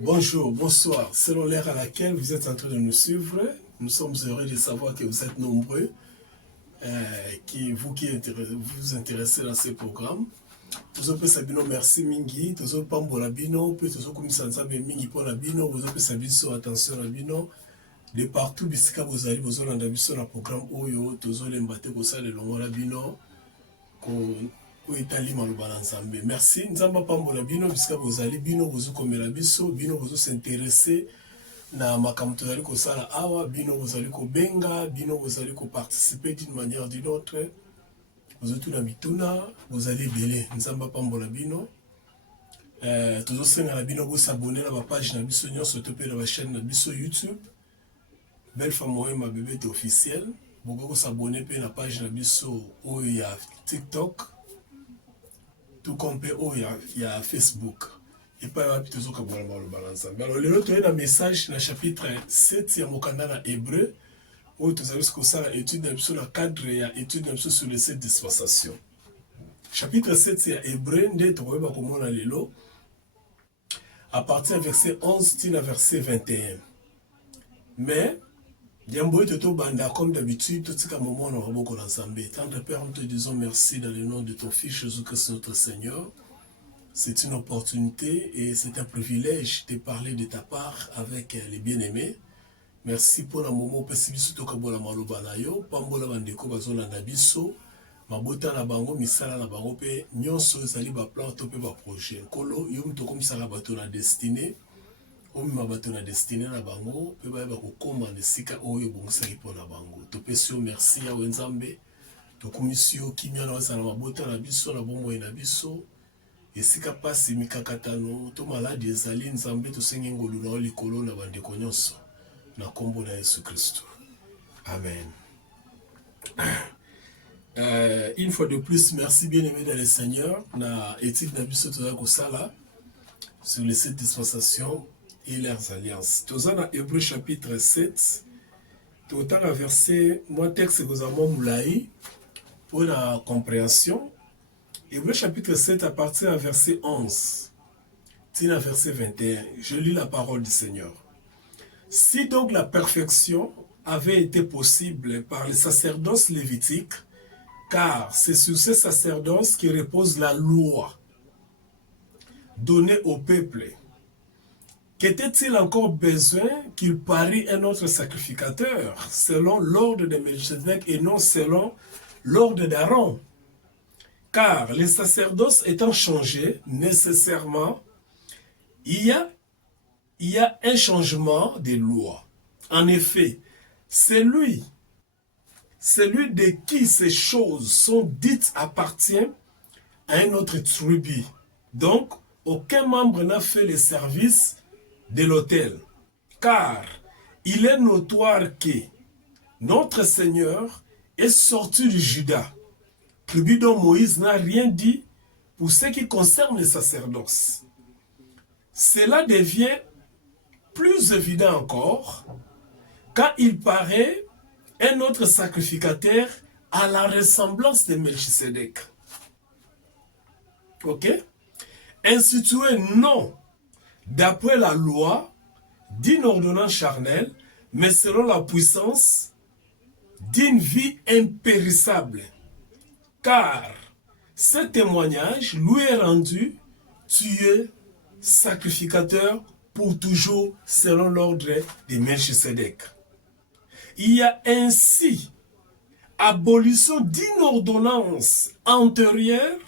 Bonjour, bonsoir. Selon l'heure à laquelle vous êtes en train de nous suivre, nous sommes heureux de savoir que vous êtes nombreux, vous qui vous intéressez dans ces programmes. Tozo pesa bino merci mingi, tozo pambola bino, pe tozo komisa nzambe mingi pona bino, bozo pesa biso attention na bino. De partout bisika bozali bozolanda biso na programme oyo, tozo lemba te kosala elongo na bino. Etali maloba na nzambe. Merci nzamba pambola bino bisika bozali bino bozo komela biso, bino bozo s'intéresser na makambo tozali kosala awa, bino bozali kobenga, bino bozali ko participer d'une manière ou d'une autre. Bozotuna mituna, bozali ebele, nzamba pambola bino. Tozo senga na bino s'abonner na ba page na biso nyonso to pe na ba chaîne na biso YouTube. Belle femme ma bébé officiel. Boko s'abonner pe na page na biso oyo ya TikTok. Tout comme pe oyo ya Facebook. Et pas ya pitozo kabola maloba na nzambe. Alors lelo toye na message na chapitre 7 ya mokanda na Hébreu. Où nous avons étude sur le cadre et étude sur les 7 dispensations. Chapitre 7, c'est Hébreu, à partir du verset 11 à verset 21. Mais, comme d'habitude, tout ce moment on aura beaucoup ensemble. Tendre Père, nous te disons merci dans le nom de ton Fils Jésus-Christ notre Seigneur. C'est une opportunité et c'est un privilège de parler de ta part avec les bien-aimés. Merci pour le moment où biso tokabola maloba na yo, pambola bandeko bazolanda biso, mabota na bango, misala na bango pe nyonso ezali ba plan to pe ba projet. Kolo yo mto komisala bato na destinée, omima bato na destinée na bango, pe ba kokoma na sika oyo bongisa ipo na bango. To pesi yo merci ya wenzambe, to komisio kimia na wazana mabota na biso na bombo na biso. Esika pasi mikakatano, to maladi ezali nzambe to sengi ngolu na likolo na bandeko nyonso. Na kombo na Yesu Christo. Amen. Une fois de plus, merci bien-aimé dans le Seigneur. Na étude na biso toza kosala sur les 7 dispensations et leurs alliances. Toza na Hébreu chapitre 7. Toza na verset, moi texte kozamo moulai pour la compréhension. Hébreu chapitre 7 à partir du verset 11. Tina verset 21. Je lis la parole du Seigneur. Si donc la perfection avait été possible par les sacerdoces lévitiques, car c'est sur ces sacerdoces qui repose la loi donnée au peuple, qu'était-il encore besoin qu'il parie un autre sacrificateur selon l'ordre de Melchizedek et non selon l'ordre d'Aaron? Car les sacerdoces étant changés nécessairement, il y a un changement des lois. En effet, celui de qui ces choses sont dites appartient à une autre tribu. Donc, aucun membre n'a fait le service de l'autel. Car il est notoire que notre Seigneur est sorti du Juda, tribu dont Moïse n'a rien dit pour ce qui concerne les sacerdoces. Cela devient plus évident encore, quand il paraît un autre sacrificateur à la ressemblance de Melchisedec. Ok? Institué non d'après la loi d'une ordonnance charnelle, mais selon la puissance d'une vie impérissable. Car ce témoignage lui est rendu, tu es sacrificateur pour toujours selon l'ordre de Melchisedec. Il y a ainsi abolition d'une ordonnance antérieure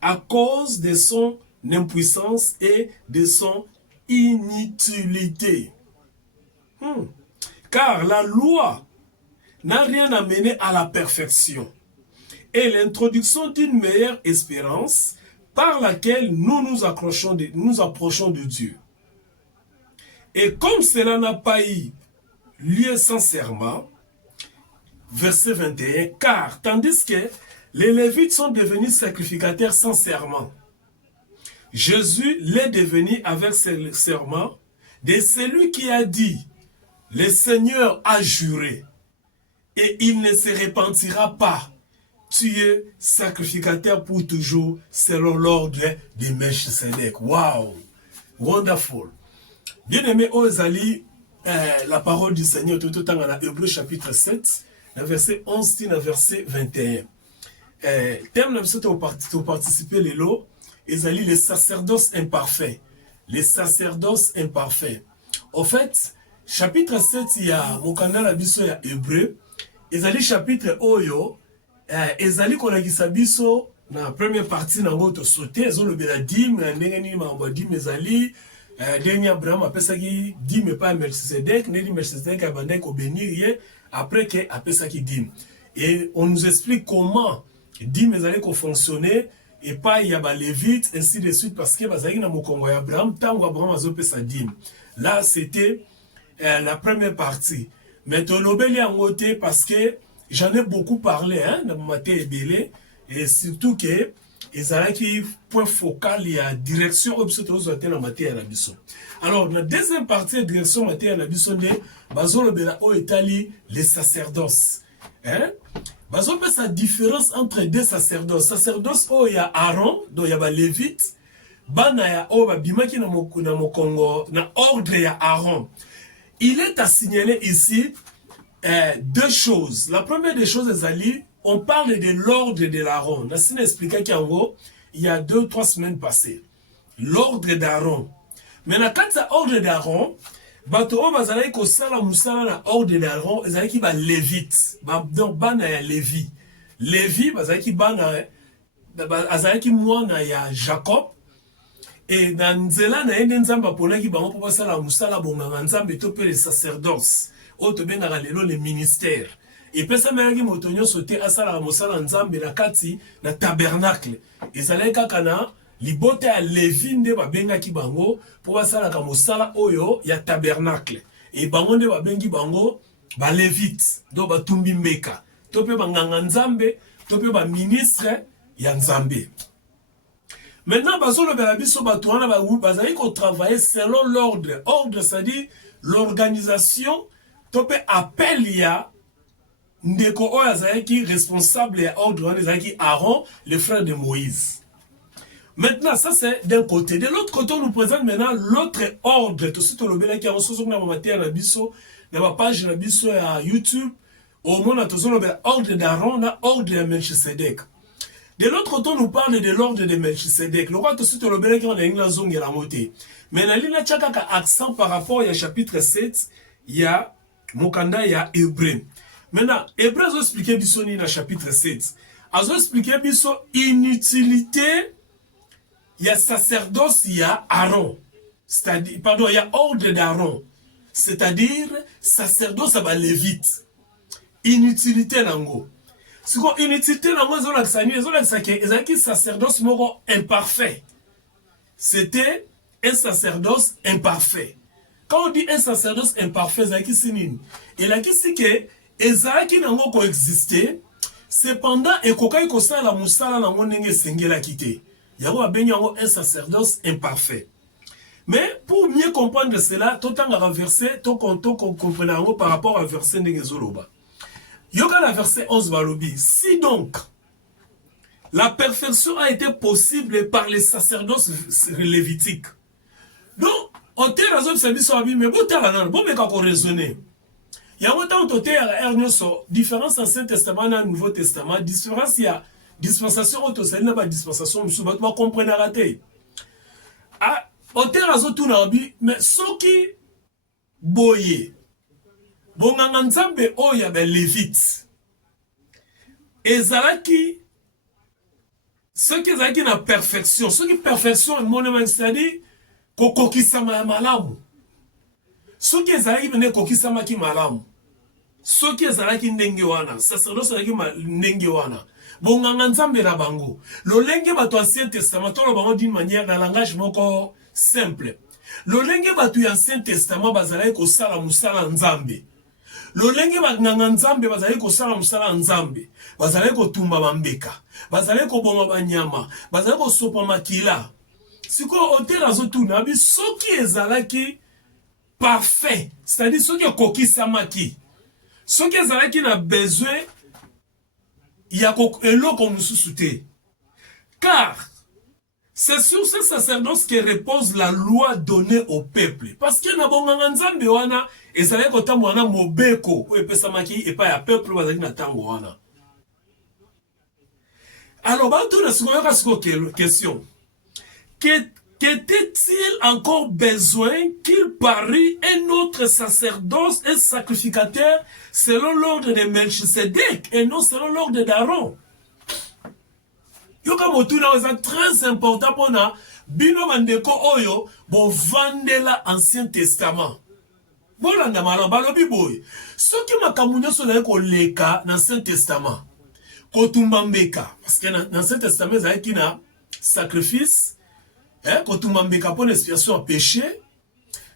à cause de son impuissance et de son inutilité. Car la loi n'a rien amené à la perfection et l'introduction d'une meilleure espérance par laquelle nous approchons de Dieu. Et comme cela n'a pas eu lieu sincèrement, verset 21, car tandis que les Lévites sont devenus sacrificateurs sincèrement, Jésus l'est devenu avec ce serment de celui qui a dit, le Seigneur a juré, et il ne se repentira pas. Tu es sacrificateur pour toujours selon l'ordre de Melchisedec. Wow! Wonderful! Bien aimé, Ozali, la parole du Seigneur, tout autant dans Hébreu chapitre 7, verset 11, verset 21. Thème de participer les lots, Ezali, les sacerdoces imparfaits. Les sacerdoces imparfaits. En fait, chapitre 7, il y a Mokanda la biso ya Hébreu. Ezali chapitre Oyo, Ezali konakisa biso, dans la première partie, dans votre sauté, ils ont le béladim, n'engeni ma dim Ezali, dernier Abraham a pesaki dim mais pas Melchizedek, n'est Melchizedek a bandé ko bénir après que a pesaki dim. Et on nous explique comment dim Ezali ko fonctionner et pas il y a ba lévite ainsi de suite parce que bazaki na mokongo ya Abraham tango Abraham azo pesa dim. Là c'était la première partie. Mais tolobeli en côté parce que j'en ai beaucoup parlé hein dans maté ebele et surtout que ezalaki point focal il y a direction obsotose dans maté à la biso. Alors la deuxième partie direction maté à la biso de bazolobela o etali les sacerdoces. Hein? Bazo pe sa différence entre deux sacerdoces. Sacerdoce o ya Aaron, do ya ba lévite, bana ya o ba bimaki na mokongo na ordre ya Aaron. Il est à signaler ici deux choses. La première des choses, Ezali, on parle de l'ordre de l'Aaron. Nassine expliqué qu'en gros, il y a 2-3 semaines passées. L'ordre d'Aaron. Maintenant, quand c'est l'ordre d'Aaron, bato o bazalaki kosala musala na ordre d'Aaron, ezalaki ba lévite. Donc bana ya Lévi. Lévi bazalaki bana azalaki mwana ya Jacob. Et dans nzela na yende nzamba ponaki bango po basala musala bonganga nzambe to pe les sacerdoces. Oto bengaka lelo les ministères. Et puis ça m'a dit motonyo sauté asala musala nzambe na kati na tabernacle. Ezalaki kaka na libote ya Lévi nde babengaki bango po basalaka mosala oyo ya tabernacle. Et bango nde babengi bango ba lévite do batumbi mbeka. To pe banganga nzambe, to pe ba ministre ya nzambe. Maintenant, il faut travailler selon l'ordre. Ordre, c'est-à-dire l'organisation, tu peux appeler Ndeko Oyazaki responsable et ordre, Aaron, le frère de Moïse. Maintenant, ça c'est d'un côté. De l'autre côté, on nous présente maintenant l'autre ordre. Tout ce que le béla qui a reçu sur la page de YouTube, au moins, on a l'ordre d'Aaron, l'ordre de Melchizedek. De l'autre côté, on nous parle de l'ordre de Melchizedek. Le roi tout de suite le bénéfice on a une zone la montée. Mais dans l'île tchaka accent par rapport au chapitre 7, il y a Mokanda, il y a Hébreu. Maintenant, Hébreu a expliqué Bissoni dans le chapitre 7. A expliqué Bisso inutilité, il y a sacerdoce, il y a Aaron. C'est-à-dire, pardon, il y a ordre d'Aaron. C'est-à-dire, sacerdoce à lévite. Inutilité nango. Si vous utilité dans moi, ils sacerdoce imparfait. C'était un sacerdoce imparfait. Quand on dit un sacerdoce imparfait, il a dit que Ezaki n'a pas coexisté. Cependant, et kokai kosa la musala na ngonenge sengela kité. Yaro a béni un sacerdoce imparfait. Mais pour mieux comprendre cela, tout en verset, tout comprenant par rapport à verset de Zoloba. Yoga la verset 11 Balobi. Si donc la perfection a été possible par les sacerdoces lévitiques. Donc, on t'a raison de service sur la Bible, mais vous t'as la bon, mais quand on raisonne. Il y a autant de différence Ancien Testament et Nouveau Testament. Différence, il y a dispensation autoselle, pas dispensation, vous comprenez à rater. Ah, on t'a raison tout la Bible, mais ce qui boye. Bonganga nzambe oya be lévite ezalaki ce qui ezalaki na perfection ce qui perfection monement c'est-à-dire kokokisama malamu ce qui ezalaki bene kokisama ki malamu ce qui ezalaki ndenge wana sacerdoce ezalaki ndenge wana bonganga nzambe na bango lolenge bato ancien testament to lo bango d'une manière dans langage moko simple lolenge bato ya ancien testament bazalaki kosala musala nzambe lolenge baganga nzambe bazali kosala musala nzambe bazali kotumba bambeka bazali koboma banyama bazali kosopa makila siko otela zotuna bi soki ezalaki parfait c'est-à-dire soki kokisamaki soki ezalaki na besoin ya eloko mususu te car C'est sur ce sacerdoce que repose la loi donnée au peuple. Parce que na bonganga nzambe wana ezali kotambo wana mobeko oyo epesamaki epai ya peuple bazali na tango wana. Alors bato na sikoyoka siko question. Qu'était-il encore besoin qu'il parût un autre sacerdoce et sacrificateur selon l'ordre de Melchisedec et non selon l'ordre d'Aaron? Yoka motuna c'est très important pour na bino bandeko oyo bo vandela Ancien Testament. Bolanda mala balobi boy. Soki makambo nyonso na ko leka na Ancien Testament. Kotumbambeka parce que dans Ancien Testament ça qui na sacrifice kotumbambeka pour l'expiation à péché.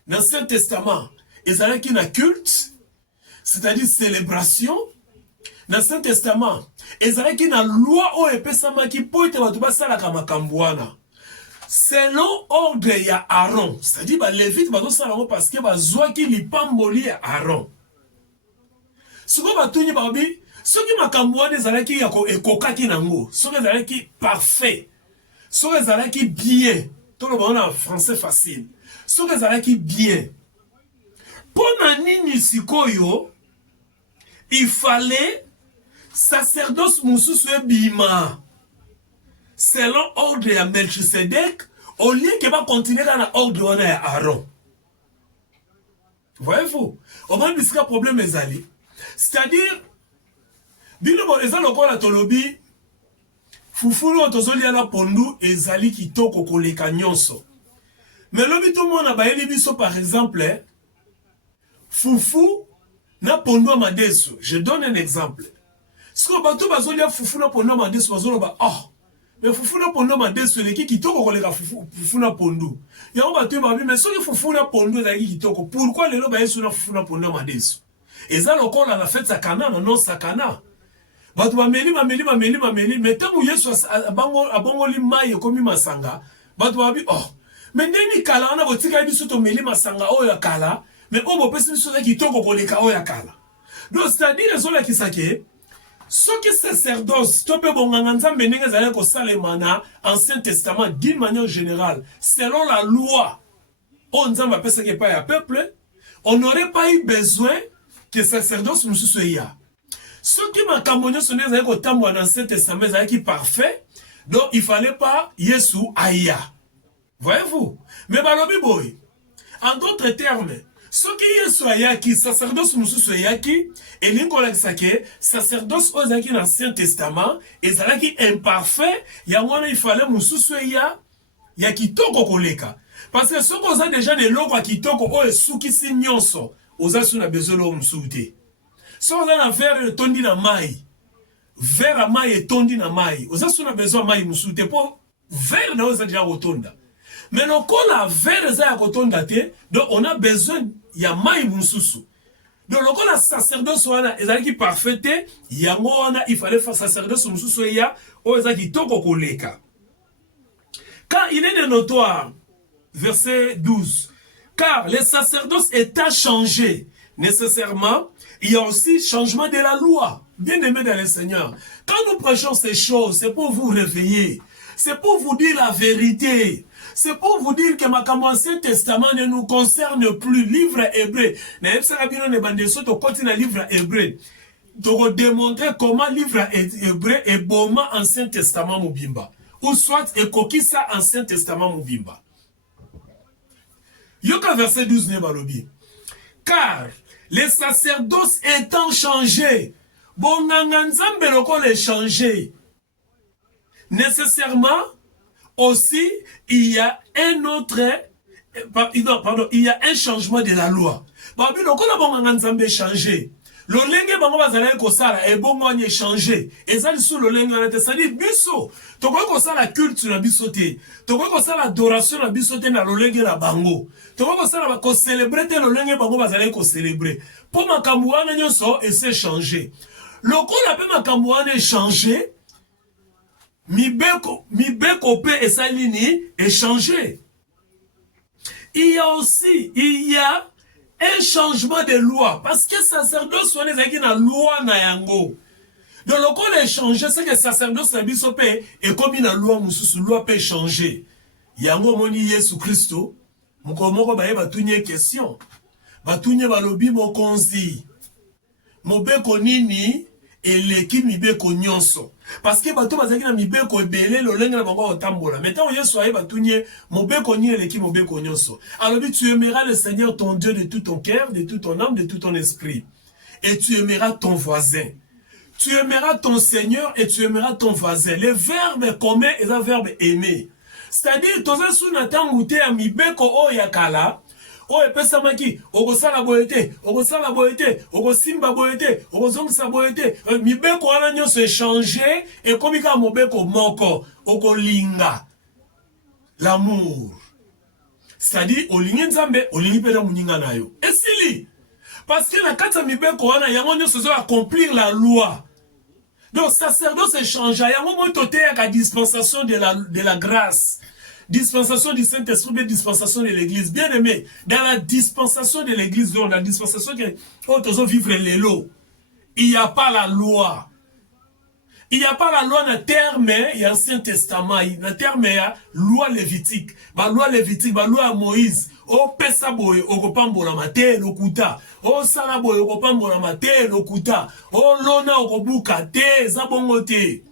Dans l'Ancien Testament, ezala qui na culte, c'est-à-dire célébration. Dans l'Ancien Testament, ezala qui na loi o epesama ki po ete batu basala kama kambwana. Selon ordre ya Aaron, c'est-à-dire ba lévite bato sala parce que bazwa ki lipamboli ya Aaron. Siko batuni babi, soki makambwana ezala ki yako ekokaki nango, soki ezala ki parfait. Soki ezala ki bien. Tout le monde en français facile. Soki ezala ki bien. Pona nini sikoyo, il fallait sacerdoce mususu ebima selon ordre ya Melchisedec au lieu que va continuer dans l'ordre wana ya Aaron. Voyez-vous? Au moins bisika problème ezali. C'est-à-dire bino bo ezali lokola tolobi fufulu otozoli ala pondu ezali kitoko koleka nyonso. Mais lobi tout le monde a bayeli biso par exemple fufu na pondu amadesu. Je donne un exemple. Si on bateau bazolia fufu na pondu amadesu bazoloba oh mais fufu na pondu amadesu leki kitoko koleka fufu na pondu. Yango bato babi mais soki fufu na pondu ezali kitoko pourquoi lelo bayesu na fufu na pondu amadesu? Eza lokola la fête sakana non sakana. Bato bameli mais tango Yesu abongoli mai ekomi masanga bato babi oh mais ndeni kala na botika biso to meli masanga oyo kala mais obo pesi biso na kitoko koleka oyo kala. Donc c'est-à-dire ezola kisake soki sacerdoce to pe bonganga nzambe ndenge ezali kosalema na Ancien Testament d'une manière générale selon la loi on nzambe apesaki epai ya peuple on n'aurait pas eu besoin que sacerdoce mosusu eya. Ce qui m'a camonné son ezali kotambola dans Ancien Testament ezali parfait, donc il fallait pas Yesu aya. Voyez-vous? Mais balobi boy. En d'autres termes, ce qui Yesu aya qui sacerdoce mususu yaki et l'inkola kisake sacerdoce ozaki dans l'Ancien Testament ezalaki imparfait, yango il fallait mususu ya kitoko koleka. Parce que ce qu'on a déjà des lois kitoko o sukisi nyonso, oza suna bezolo musuté. Si on a un verre tondi na mai, verre à mai et tondi na mai, on a besoin de mai musuté pour verre na oza déjà rotonda. Mais non quand la verre za rotonda te, donc on a besoin ya mai mususu. Donc quand la sacerdoce wana ezalaki parfaite, yango wana il fallait faire sacerdoce mususu ya oza kitoko koleka. Car il est de notoire, verset 12, car les sacerdoces étaient changés nécessairement. Il y a aussi changement de la loi. Bien-aimés dans le Seigneur, quand nous prêchons ces choses, c'est pour vous réveiller. C'est pour vous dire la vérité. C'est pour vous dire que ma Ancien Testament ne nous concerne plus. Livre hébreu. Livre hébreu. Donc, démontrer comment livre hébreu est bon Ancien Testament Mubimba. Ou soit, et kokisa Ancien Testament Mubimba. Yoka verset 12 nebalobi. Car les sacerdoces étant changés, bonganga nzambe lokolo est changé. Nécessairement, aussi, il y a un autre, pardon, il y a un changement de la loi. Babi lokolo bonganga nzambe changé. Lolenge bango bazala kosala e bongo anye changer. Ezali sous lolenge na te sali biso. Toko kosala culte na biso te. Toko kosala adoration na biso te na lolenge na bango. Toko kosala ko célébrer te lolenge bango bazala ko célébrer. Po makambo wana nyonso et c'est changer. Lokola pe makambo wana changer. Mibeko pe esalini est changé. Il y a un changement de loi. Parce que sacerdoce soit les na loi na yango. Donc le code est changé, c'est que sacerdoce na biso pe et comme une loi mususu loi peut changer. yango moni Yesu Christo mukomoko baye batunye question batunye balobi mokonzi mobeko nini eleki mibeko nyonso parce que bato bazaki na mibeko ebele lolenge na bango otambola maintenant Yesu aye batunye mobeko nini eleki mobeko nyonso alobi tu aimeras le Seigneur ton Dieu de tout ton cœur, de toute ton âme, de tout ton esprit et tu aimeras ton voisin. Tu aimeras ton Seigneur et tu aimeras ton voisin. Le verbe commun est un verbe aimer. C'est-à-dire, tous les sous n'attendent goûter à mibeko o yakala. O epesamaki, okosala boyete, okosala boyete, okosimba boyete, okozongisa boyete. Mibeko wana nyonso échanger et comme ka mobeko moko, okolinga. L'amour. C'est-à-dire, olingi nzambe, olingi pena muninga na yo. Et sili. Parce que la kata mibeko wana yango nyonso zo accomplir la loi. Donc, sacerdoce échange, il y a un moment où il y a la dispensation de la grâce, dispensation du Saint-Esprit, mais dispensation de l'Église. Bien aimé, dans la dispensation de l'Église, dans la dispensation que nous vivre les lots, il n'y a pas la loi. Il n'y a pas la loi dans le terme, il y a l'Ancien Testament, dans le terme, il y a la loi lévitique, la loi lévitique, la loi à Moïse. O pesa boye okopambola mate lokuta o sala boye okopambola mate lokuta o lona okobuka te zabongo te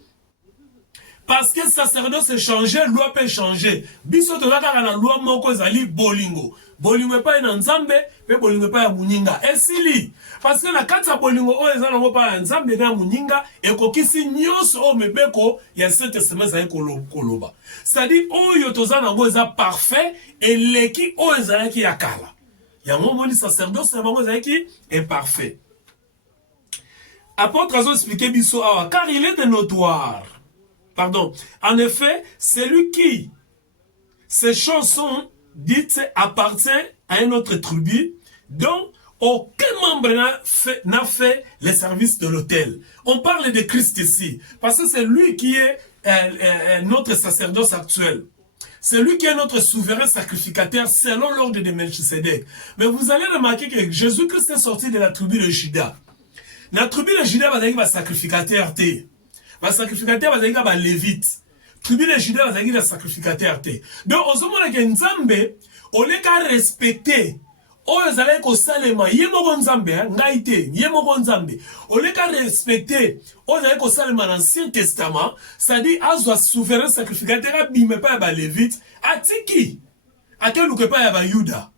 parce que sacerdoce changer loi peut changer biso to kaka na loi moko ezali bolingo bolingo pa na nzambe pe bolingo pa ya muninga esili parce que na kati ya bolingo o ezala ngo pa ya nzambe na muninga ekokisi nyonso o mebeko ya Saint-Testament ezali koloba c'est-à-dire oyo tozana ngo eza parfait eleki o ezalaki ya kala yango moni sacerdoce na bango ezalaki imparfait. Apôtre azo expliquer biso awa car il est de notoire. Pardon. En effet, celui qui ces chansons dites appartient à une autre tribu dont aucun membre n'a fait les services de l'autel. On parle de Christ ici, parce que c'est lui qui est notre sacerdoce actuel. C'est lui qui est notre souverain sacrificateur selon l'ordre de Melchisedec. Mais vous allez remarquer que Jésus-Christ est sorti de la tribu de Juda. La tribu de Juda va dire sacrificateur. Le sacrificateur va dire lévite. Tribu de Juda va dire sacrificateur. Donc, on se demande que Nzambe, on est qu'à respecter. On est allé qu'au salema, yemoko Nzambe, ngaïté, yemoko Nzambe. On est qu'à respecter. On est allé qu'au salema dans l'Ancien Testament, c'est-à-dire, à souverain sacrificateur, bime pas à lévite, à tiki. À quel ou que pas à Yuda.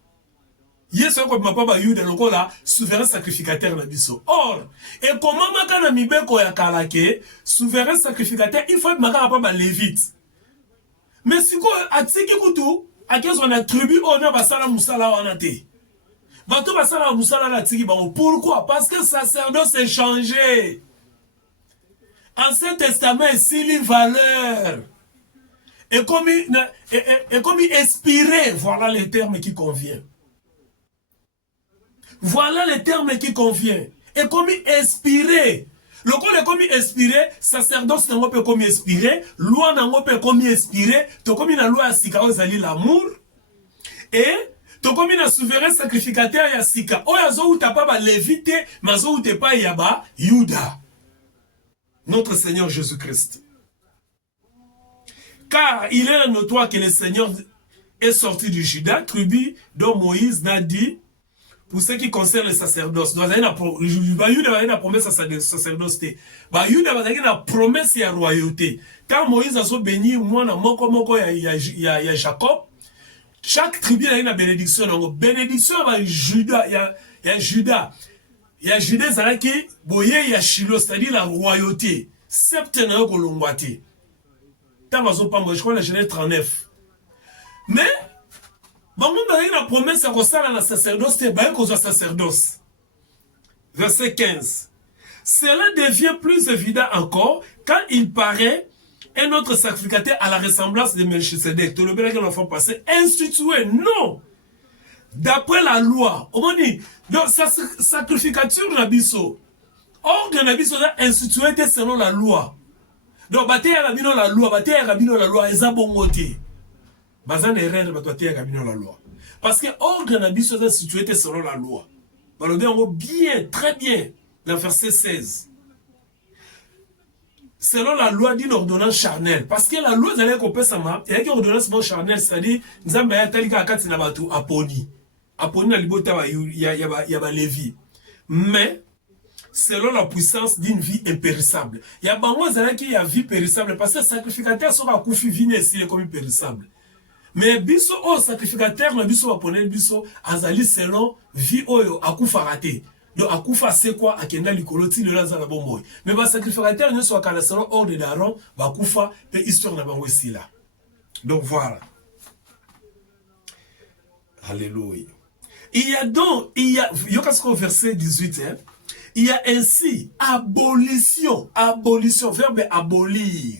Yesu ko mapaba Yuda lokola souverain sacrificateur na biso. Or, et comment makana mibeko ya kalake souverain sacrificateur il faut makana pa lévite. Mais siko atiki kutu akezo na tribu ona basala musala wana te. Bato basala musala na tiki bango. Pourquoi? Parce que sacerdoce est changé. Ancien Testament est si valeur. Et comme inspiré, voilà le terme qui convient. Voilà le terme qui convient. Et comme inspiré. Le code est comme inspiré, sacerdoce n'a pas comme inspiré, loi n'a pas comme inspiré, to comme une loi à sika ozali l'amour, et to comme une souverain sacrificateur ya sika, o yazo ou ta pas lévite, mazo ou te pas yaba, Yuda. Notre Seigneur Jésus-Christ. Car il est notoire que le Seigneur est sorti du Juda, tribu dont Moïse n'a dit, pour ce qui concerne le sacerdoce, Yuda va une promesse à sacerdoce. Yuda va une promesse à royauté. Quand Moïse a béni, moi, il y a Jacob. Chaque tribu a une bénédiction. Bénédiction va Juda. Il y a Juda. Il y a Juda, qui boye, il y a Shiloh, c'est-à-dire la royauté. Septena kolongwate. Tant je crois la Genèse 39. Mais bon, on a une promesse à concernant la sacerdoce, c'est bien qu'on soit sacerdoce. Verset 15. Cela devient plus évident encore quand il paraît un autre sacrificateur à la ressemblance de Melchisedec. Tout le bien qu'on a passer institué. Non. D'après la loi. On dit, donc, sacrificature nabiso. Ordre nabiso est institué selon la loi. Donc, bataille à la loi, bataille à la loi, ils ont bon côté. Bazan erreur la loi. Parce que ordre na biso est situé selon la loi. Bien, très bien, dans verset 16. selon la loi d'une ordonnance charnelle. Parce que la loi, il y a une ordonnance charnelle, c'est-à-dire, nous avons Aponi. Aponi, na libota, il y a Lévi. Mais, selon la puissance d'une vie impérissable. Il y a bango qui a vie périssable, parce que le sacrificateur sera koufi vine ici comme périssable. Mais biso o sacrificateur na biso Aponi biso azali selon vie oyo akufa raté. Donc akufa c'est quoi akenda likoloti le lazara bomboy. Mais ba sacrificateur ne soit qu'à selon ordre d'Aaron ba kufa pe histoire na bango ici là. Donc voilà. Alléluia. Il y a yokasko verset 18 hein. Il y a ainsi abolition, verbe abolir.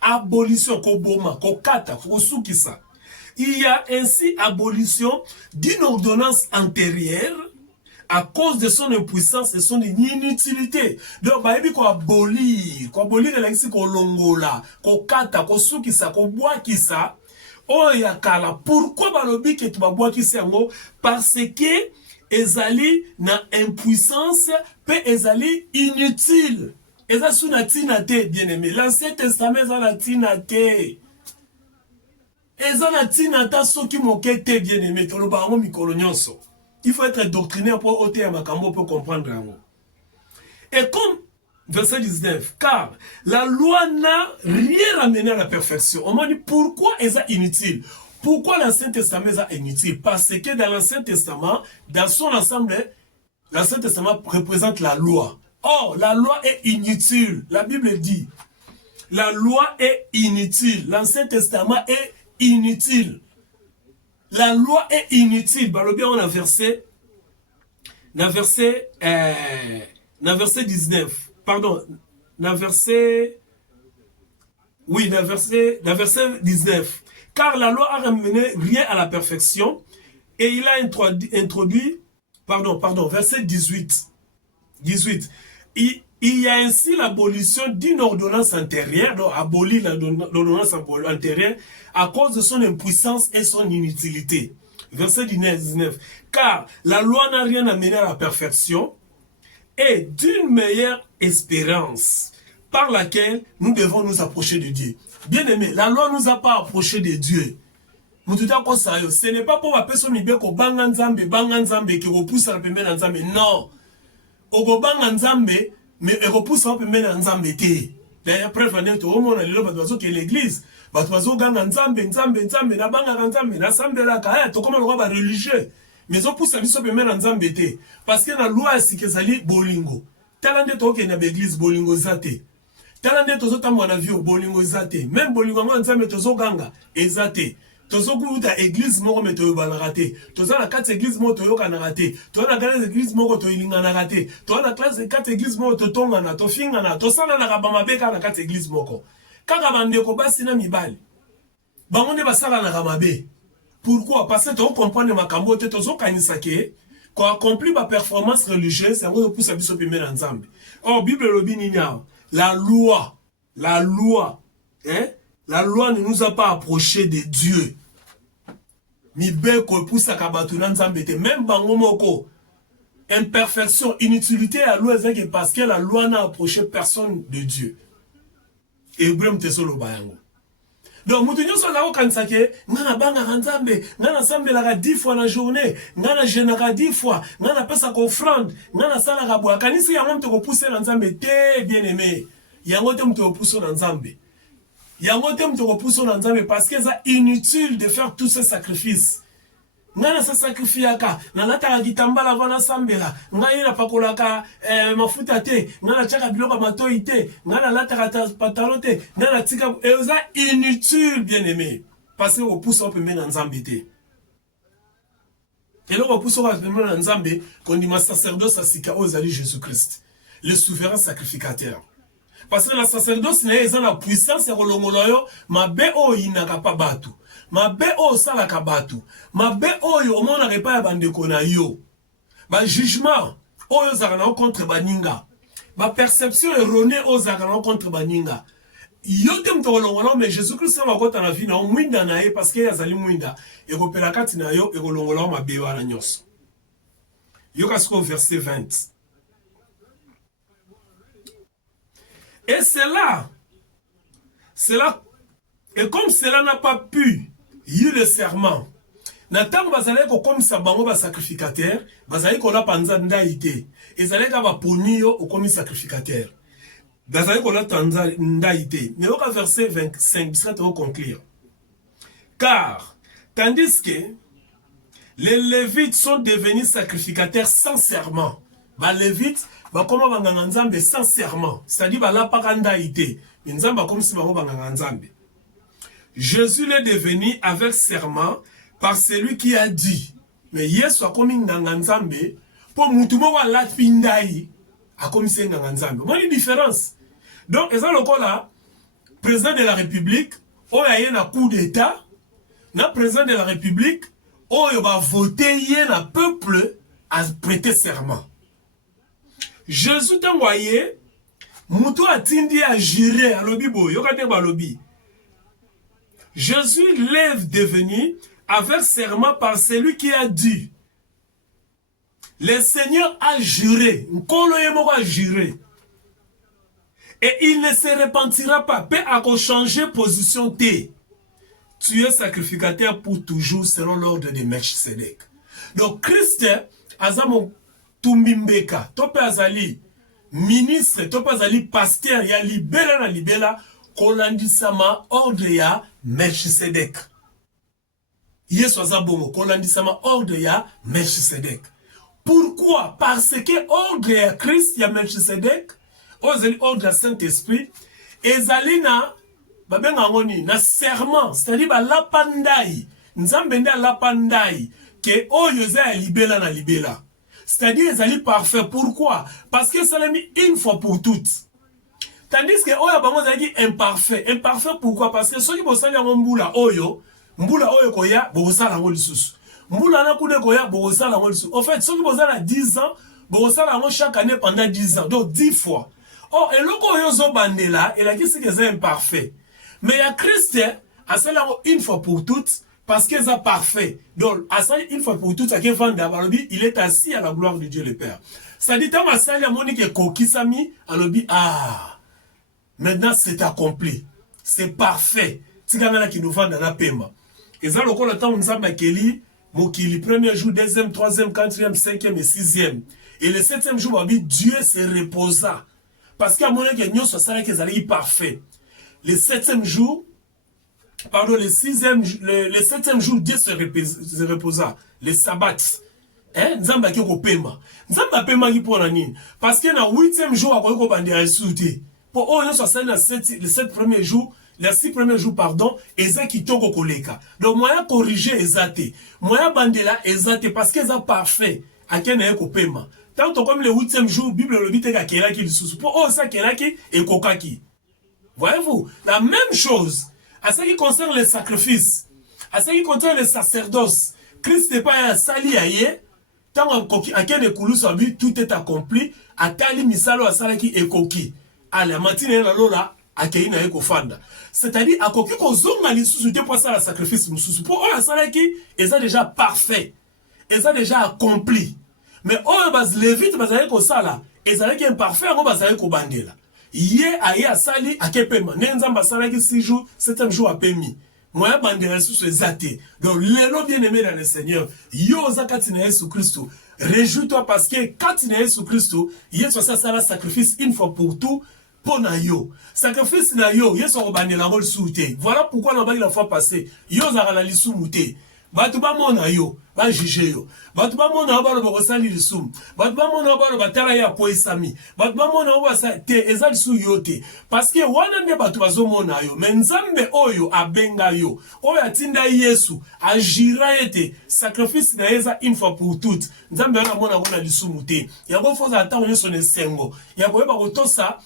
Abolition, koboma, kokata, kosukisa. Il y a ainsi abolition d'une ordonnance antérieure à cause de son impuissance et son inutilité. Donc, baebi ko abolir, elangisi ko longola, kokata, kosukisa, kobwakisa. Oh yakala, pourquoi balobi ke tubabwakisa yango? Parce que ezali na impuissance pe ezali inutile. Eza suna tina te, bien aimé. L'Ancien Testament eza na tina te. Eza na tina ta soki moke te, bien aimé. Toloba yango mikolo nyonso. Il faut être doctriné pour ôter ya makambo pour comprendre yango. Et comme verset 19, car la loi n'a rien ramené à la perfection. On m'a dit pourquoi eza inutile? Pourquoi l'Ancien Testament est inutile? Parce que dans l'Ancien Testament, dans son ensemble, l'Ancien Testament représente la loi. Or, la loi est inutile. La Bible dit, la loi est inutile. L'Ancien Testament est inutile. La loi est inutile. Bah, le bien, on a verset 19. Pardon, verset 19. Car la loi a ramené rien à la perfection et il a introduit, verset 18. Il y a ainsi l'abolition d'une ordonnance antérieure, donc abolir l'ordonnance antérieure à cause de son impuissance et son inutilité. Verset 19. Car la loi n'a rien amené à la perfection et d'une meilleure espérance par laquelle nous devons nous approcher de Dieu. Bien aimé, la loi ne nous a pas approché de Dieu. Ce n'est pas pour la personne qui banga nzambe qui repousse la pembe nzambe. Non. Ogobanga nzambe mais repousse la pembe nzambe te. D'ailleurs preuve en est au monde le bato qui est l'église. Bato bazo ganga nzambe na banga nzambe na sambela ka to comme le roi religieux. Mais on pousse la pembe nzambe te parce que la loi sikezali bolingo. Talande to ke na l'église bolingo zate. Talande tozo tamwa na vie bolingo zate. Même bolingo nzambe tozo ganga ezate. Tozo kuuta église moko me to banarate. Tozo na 4 église moko to yoka na rate. Tozo na 4 église moko to ilinga na rate. Tozo na classe 4 église moko to tonga na to finga na to sala na kabama beka na 4 église moko. Kaka bandeko basi na mibali. Bango ne basala na kamabe. Pourquoi? Parce que to comprendre makambo te tozo kanisa ke ko accompli ba performance religieuse ça ngo poussa biso pembe na nzambe. Oh Bible lobi ninya. La loi, hein? La loi ne nous a pas approché de Dieu. Mibeko poussa kabatuna nzambe te même bango moko. Imperfection, inutilité à la loi c'est parce que la loi n'a approché personne de Dieu. Hébreu tesolo bayango. Donc mutunyo so la kanisa ke ngana banga nzambe, ngana sambela 10 fois la journée, ngana jenaka 10 fois, ngana pesa ko offrande, ngana sala ka bwa kanisi ya mtu ko pousser nzambe te bien aimé. Yango te mtu ko pousser nzambe. Yango te mtu ko pousser nzambe parce que c'est inutile de faire tous ces sacrifices. Ngana sa sacrifiaka, na lata kitambala vana sambela, ngana ina pakolaka mafuta te, ngana chaka biloko matoi te, ngana lata pantalon te, ngana tika eza inutile bien aimé parce que au pousse on peut mettre nzambe te. Et là on pousse on peut mettre nzambe qu'on dit ma sacerdoce asika ozali Jésus-Christ, le souverain sacrificateur. Parce que la sacerdoce n'est pas la puissance ya kolongola yo mabe o inaka pa batu. Mabe o salaka batu. Mabe oyo omona repa ya bandeko na yo. Ba jugement oyo zakana contre baninga. Ba perception erronée o zakana contre baninga. Yo te mtolongola mais Jésus-Christ va kota na vie na mwinda na ye parce que yazali mwinda e kopela kati na yo e kolongola mabe wana nyonso. Yo kasko verset 20. Et et comme cela n'a pas pu y le serment, Nathan bazalé ko comme ça bango ba sacrificateur, bazalé ko la panza ndaité. Et zalé ka ba ponio au comme sacrificateur. Bazalé ko la tanza ndaité. Mais au verset 25, biscat au conclure. Car tandis que les Lévites sont devenus sacrificateurs sans serment. Ba Lévites ba comment banganga nzambe sans serment. C'est-à-dire ba la pakandaité. Nzamba comme si bango banganga nzambe. Jésus l'est devenu avec serment par celui qui a dit. Mais Yesu a commis nganganzambe pour mutumo wa la pindai a commis nganganzambe. Moi une différence. Donc et ça le là président de la République o ya na coup d'état na président de la République o va voter yé na peuple à prêter serment. Jésus t'a envoyé mutu atindi a juré à lobi boy yokate ba lobi. Jésus l'est devenu avec serment par celui qui a dit. Le Seigneur a juré. A juré. Et il ne se repentira pas. Peut à changer position T. Tu es sacrificateur pour toujours selon l'ordre de Melchisedec. Donc Christ, Azamon Tumbimbeka, Tope Azali, ministre, Tope Azali, pasteur, ya libéra na libéra, kolandisama ordre ya Melchisedec. Yesu azabongo kolandisama ordre ya Melchisedec. Pourquoi? Parce que ordre ya Christ ya Melchisedec, ordre ya Saint-Esprit, ezali na babenga ngoni na serment, c'est-à-dire ba lapandai, nzambe nda lapandai ke oyo za ya libela na libela. C'est-à-dire ezali parfait. Pourquoi? Parce que ça l'a mis une fois pour toutes. Tandis que oyo bango zaki imparfait. Imparfait pourquoi? Parce que ceux qui bosali yango mbula oyo koya bosala ngo lisusu. Mbula na kune koya bosala ngo lisusu. En fait, ceux qui bosala 10 ans, bosala ngo chaque année pendant 10 ans. Donc 10 fois. Oh, et loko oyo zo bandela, et la qui c'est que c'est imparfait. Mais il y a Christ, asali yango une fois pour toutes parce que c'est parfait. Donc asali une fois pour toutes à il est assis à la gloire de Dieu le Père. Ça dit tant asali amoni ke kokisami alobi ah. Maintenant, c'est accompli. C'est parfait. Tigana qui nous vend dans la paiement. Et ça, le temps où nous avons accueilli, Mokili, premier jour, deuxième, troisième, quatrième, cinquième et sixième. Et le septième jour, Dieu se reposa. Parce qu'à mon avis, nous sommes parfait. Le septième jour, pardon, le septième jour, Dieu se reposa. Le sabbat. Hein? Nous avons accueilli au paiement. Nous avons paiement qui pour la nine. Parce que dans le huitième jour, nous avons accueilli pour eux, nous sommes les 7 premiers jours, les 6 premiers jours, pardon, Eza qui togo koleka. Donc, moi, corriger Ezate. Moi, bandela Ezate parce qu'ils sont parfaits. À quel n'est qu'au paiement. Tant comme le 8e jour, Bible le dit qu'à Kela qui le sous. Pour eux, ça, Kela qui et Kokaki. Voyez-vous, la même chose, à ce qui concerne les sacrifices, à ce qui concerne les sacerdoces, Christ n'est pas un sali aïe. Tant à quel est tout est accompli. À Tali Misalo, à Salaki et Koki. À la matinée, la lola, à Keina et Kofanda. C'est-à-dire, à Koki, qu'on zonga les sous-soutés pour ça, le sacrifice, pour eux, la Salaki, ils sont déjà parfait. Ils sont déjà accompli. Mais eux, bas Lévite, bas avec ça là, ils sont imparfait, on bas avec Bandela. Hier, aïe, à Sali, à Kepema, Nenzamba Salaki 6 jours, 7e jour à Pemi. Moi, Bandela sous ce zate. Donc, l'élo bien-aimé dans le Seigneur, yo, Zakatine sous Christ. Réjouis-toi parce que quand tu es sous Christ, il y a ça sacrifice une fois pour tout. Pour na yo sacrifice na yo yeso obandela ngol souté. Voilà pourquoi on va la fois passée yo za la lisumuté batu ba mona yo ba juger yo batu ba mona ba lo sali lisum batu ba mona ba lo batala ya poisami batu ba mona ba sa te ezali su yote parce que wana ne batu bazo mona yo mais nzambe oyo abenga yo oyo atinda Yesu ajira ete sacrifice na eza une fois pour toutes nzambe na mona ko na lisumuté ya go foza ata on son sengo ya ko ba ko tosa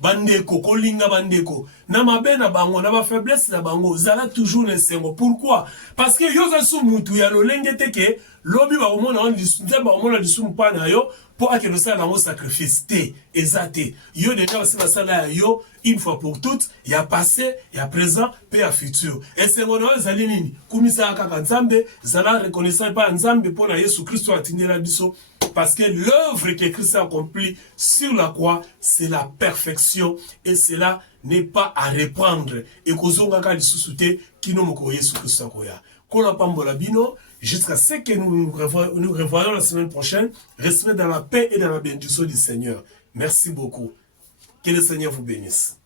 bandeko kolinga bandeko na mabe na bango na ba faiblesse na bango zala toujours le sengo. Pourquoi? Parce que yo za su mutu ya lolenge teke lobi ba omona on disumba ba omona disumpa na yo pour que le sala ngo sacrifice te ezate yo déjà aussi ba sala yo une fois pour toutes ya passé ya présent pe ya futur et sengo na zali nini kumisa kaka nzambe zala reconnaissant pa nzambe pona Yesu Kristo atindela biso Parce que l'œuvre que Christ a accomplie sur la croix, c'est la perfection. Et cela n'est pas à reprendre. Et kozongaka lisusu qui nous mokoye sur Christ akoya. Kola pambola bino, jusqu'à ce que nous revoyons la semaine prochaine, restez dans la paix et dans la bénédiction du Seigneur. Merci beaucoup. Que le Seigneur vous bénisse.